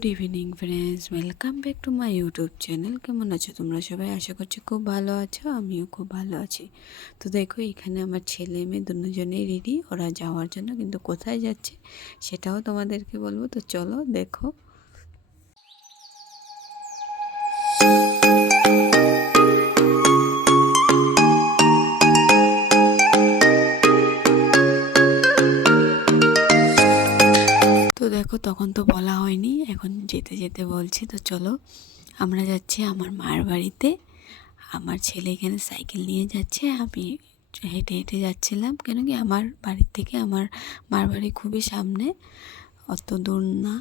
Good evening friends, welcome back to my YouTube channel. কেমন আছো তোমরা সবাই? আশা করছি খুব ভালো আছো, আমিও খুব ভালো আছি। তো দেখো, এখানে আমার ছেলে মেয়ে দুজনেই রেডি, ওরা যাওয়ার জন্য। কিন্তু কোথায় যাচ্ছে সেটাও তোমাদেরকে বলবো, তো চলো দেখো। তো দেখো, তখন তো বলা হয়নি, এখন যেতে যেতে বলছি। তো চলো, আমরা যাচ্ছি আমার মার বাড়িতে। আমার ছেলে এখানে সাইকেল নিয়ে যাচ্ছে, আমি হেঁটে হেঁটে যাচ্ছিলাম। কেন কি, আমার বাড়ির থেকে আমার মার বাড়ি খুবই সামনে, অত দূর না।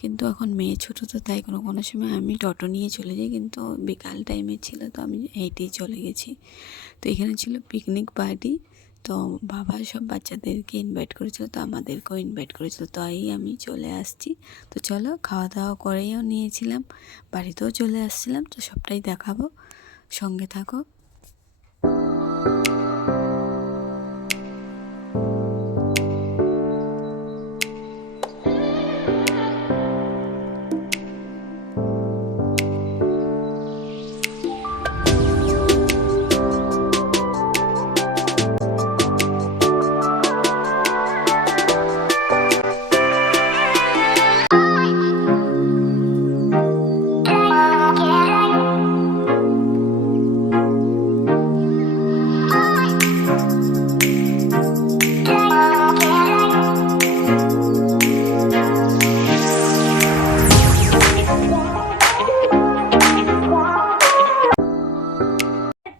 কিন্তু এখন মেয়ে ছোটো, তো তাই কোনো কোনো সময় আমি টোটো নিয়ে চলে যাই, কিন্তু বিকাল টাইমে ছিল তো আমি হেঁটেই চলে গেছি। তো এখানে ছিল পিকনিক পার্টি, তো বাবা সব বাচ্চাদেরকে ইনভাইট করেছিল, তো আমাদেরকেও ইনভাইট করেছিল, তাই আমি চলে আসছি। তো চলো, খাওয়া দাওয়া করেও নিয়েছিলাম, বাড়িতেও চলে আসছিলাম, তো সবটাই দেখাবো, সঙ্গে থাকো।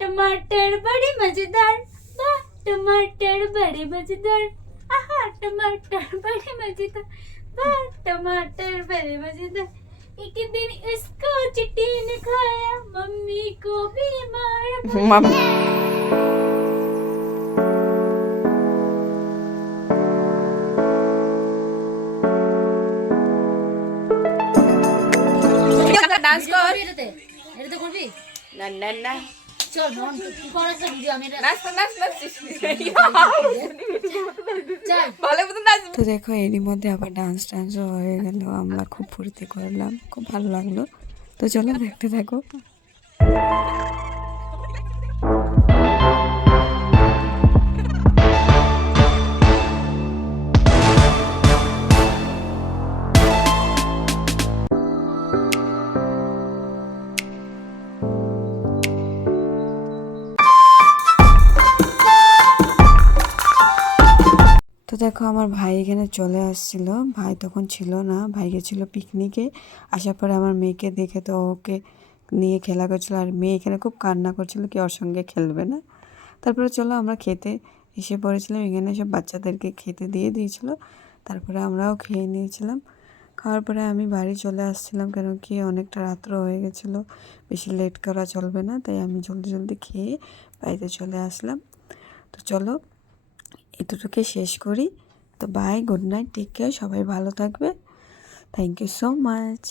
टमाटर बड़े मजेदार, वाह टमाटर बड़े मजेदार, आहा टमाटर बड़े मजेदार, वाह टमाटर बड़े मजेदार। एक दिन इसको चिट्टी ने खाया, मम्मी को बीमार ডান্স কর। এটাতে করবি না না না, চল নন তুই কর একটা ভিডিও, আমি এটা নাচ নাচ নাচ। চল ভালো মতো নাচ। তো দেখো, এরই মধ্যে আবার ডান্সও হয়ে গেল, আমরা খুব ফুর্তি করলাম, খুব ভালো লাগলো। তো চলো দেখতে থাকো। তো দেখো, আমার ভাই এখানে চলে আসছিল, ভাই তখন ছিল না, ভাই গেছিলো পিকনিকে। আসার পরে আমার মেয়েকে দেখে তো ওকে নিয়ে খেলা করছিলো, আর মেয়ে এখানে খুব কান্না করছিল কি ওর সঙ্গে খেলবে না। তারপরে চলো, আমরা খেতে এসে পড়েছিলাম, এখানে সব বাচ্চাদেরকে খেতে দিয়ে দিয়েছিলো, তারপরে আমরাও খেয়ে নিয়েছিলাম। খাওয়ার পরে আমি বাড়ি চলে আসছিলাম, কেন কি অনেকটা রাত্র হয়ে গেছিলো, বেশি লেট করা চলবে না, তাই আমি জলদি জলদি খেয়ে বাড়িতে চলে আসলাম। তো চলো, এতটুকু শেষ করি। তো bye, good night, take care, সবাই ভালো থাকবে। Thank you so much.